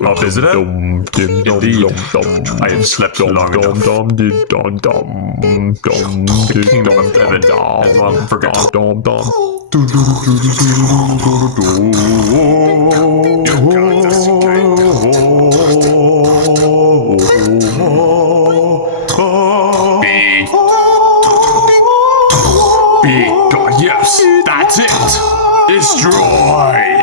Up, isn't it? Indeed. I have slept long enough. The kingdom of heaven is long forgotten. Yes, that's it. Destroy.